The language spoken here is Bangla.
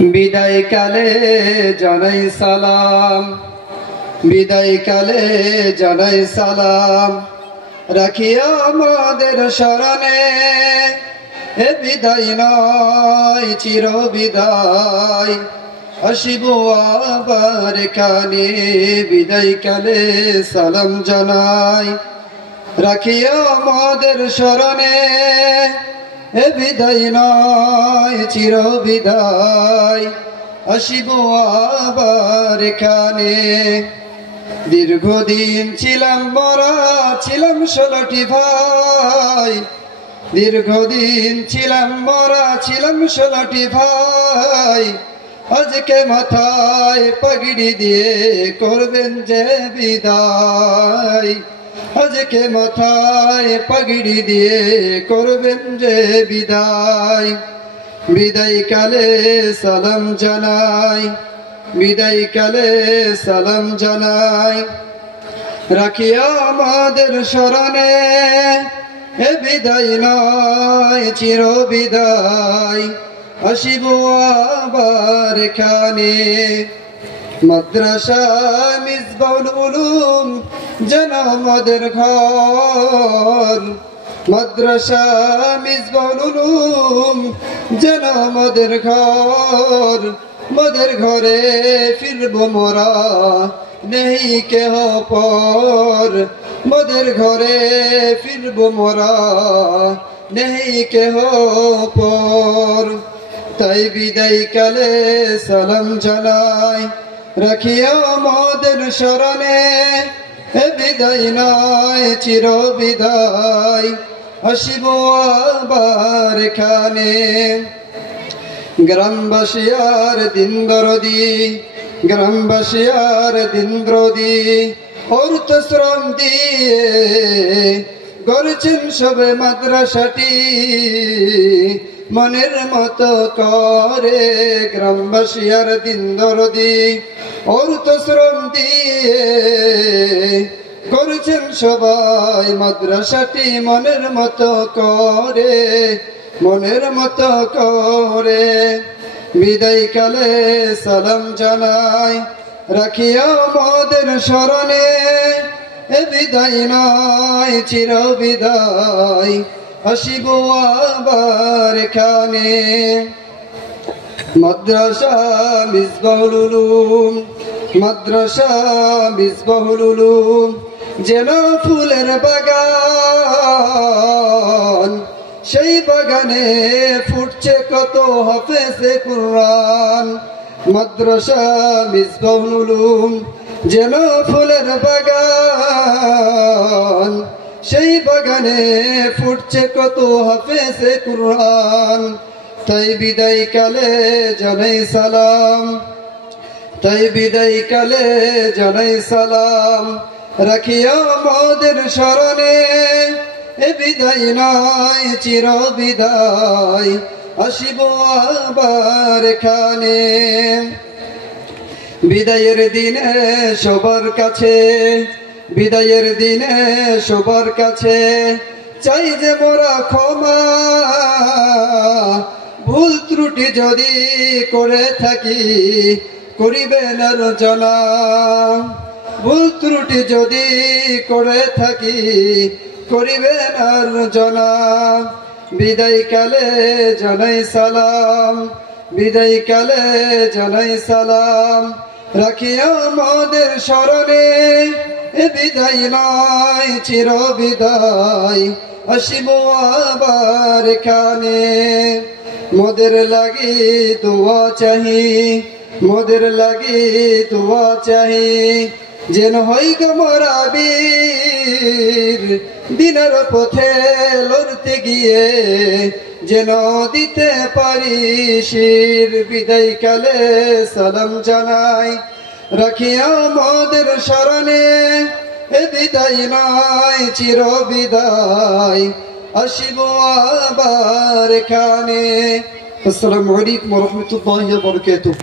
বিদায় কালে জানাই সালাম, বিদায় কালে জানাই সালাম, রাখিয়া আমাদের শরণে। এ বিদায় নয় চির বিদায়, আসিব আবার কানে। বিদায় কালে সালাম জানাই, রাখিয়া আমাদের শরণে। এ বিদায় নয় চির বিদায়, আসিব আবার কানে। দীর্ঘদিন ছিলাম মরা, ছিলাম 16টি ভাই। দীর্ঘদিন ছিলাম মরা, ছিলাম 16টি ভাই। আজকে মাথায় পাগড়ি দিয়ে করবেন যে বিদায়। আজকে মাথায় পাগড়ি দিয়ে করবেন যে বিদায়। বিদায় কালে সালাম জানাই, বিদায় কালে সালাম জানাই, রাখিয়া আমাদের শরণে। এ বিদায় নয় চির বিদায়, আসিব আবার কানে। মাদ্রাসা মিসবাহুল উলুম যেন আমাদের ঘর। মাদ্রাসা মিসবাহুল উলুম যেন আমাদের ঘর। মোদের ঘরে ফিরব মোরা, নেই কেহ পর। মোদের ঘরে ফিরব মোরা, নেই কেহ পর। তাই বিদায় কালে সালাম জানাই, রাখিয়া আমাদের শরণে। এ বিদায় নয় চির বিদায়, আসিব আবার কানে। গ্রামবাসী আর দিন দরদি, গ্রামবাসী আর দিন দরদি, অর্থ শ্রম দিয়ে গড়ছেন সবে মাদ্রাসাটি। মনের মতো করে গ্রামবাসী আর দিন দরদি, অর্থ শ্রম দিয়ে করছেন সবাই মাদ্রাসাটি। মনের মতো করে, মনের মতো করে। বিদায় কালে সালাম জানাই, রাখিয়া আমাদের শরণে। এ বিদায় নয় চির বিদায়, আসিব আবার কানে। মাদ্রাসা মিসবাহুল উলুম, মাদ্রাসা মিসবাহুল উলুম যেন ফুলের বাগান। সেই বাগানে ফুটছে কত হাফেজে কুরআন। মাদ্রাসা মিসবাহুল উলুম যেন ফুলের বাগান। সেই বাগানে ফুটছে কত হাফেজে কুরআন। তাই বিদায় কালে জানাই সালাম, তাই বিদায় কালে জানাই সালাম, রাখিয়া আমাদের শরণে। এ বিদায় নয় চির বিদায়, আসিব আবার কানে। বিদায়ের দিনে সবার কাছে, বিদায়ের দিনে সবার কাছে চাই যে মোরা ক্ষমা। ভুল ত্রুটি যদি করে থাকি করিবেন আলোচনা। ভুল ত্রুটি যদি করে থাকি করিবেন আলোচনা। বিদায় কালে জানাই সালাম, বিদায় কালে জানাই সালাম, রাখিয়া আমাদের শরণে। এ বিদায় নয় চির বিদায়, আসিব আবার কানে। মোদের লাগি দোয়া চাহি, মোদের লাগি দোয়া চাহি, যেন হই গো মোরা বীর। দিনের পথে লড়তে গিয়ে যেন দিতে পারি শির। বিদায় কালে সালাম জানাই, রাখিয়া আমাদের শরণে। এ বিদায় নয় চির বিদায়, আসিব আবার কানে। আসসালামু আলাইকুম ওয়া রাহমাতুল্লাহি ওয়া বারাকাতুহু।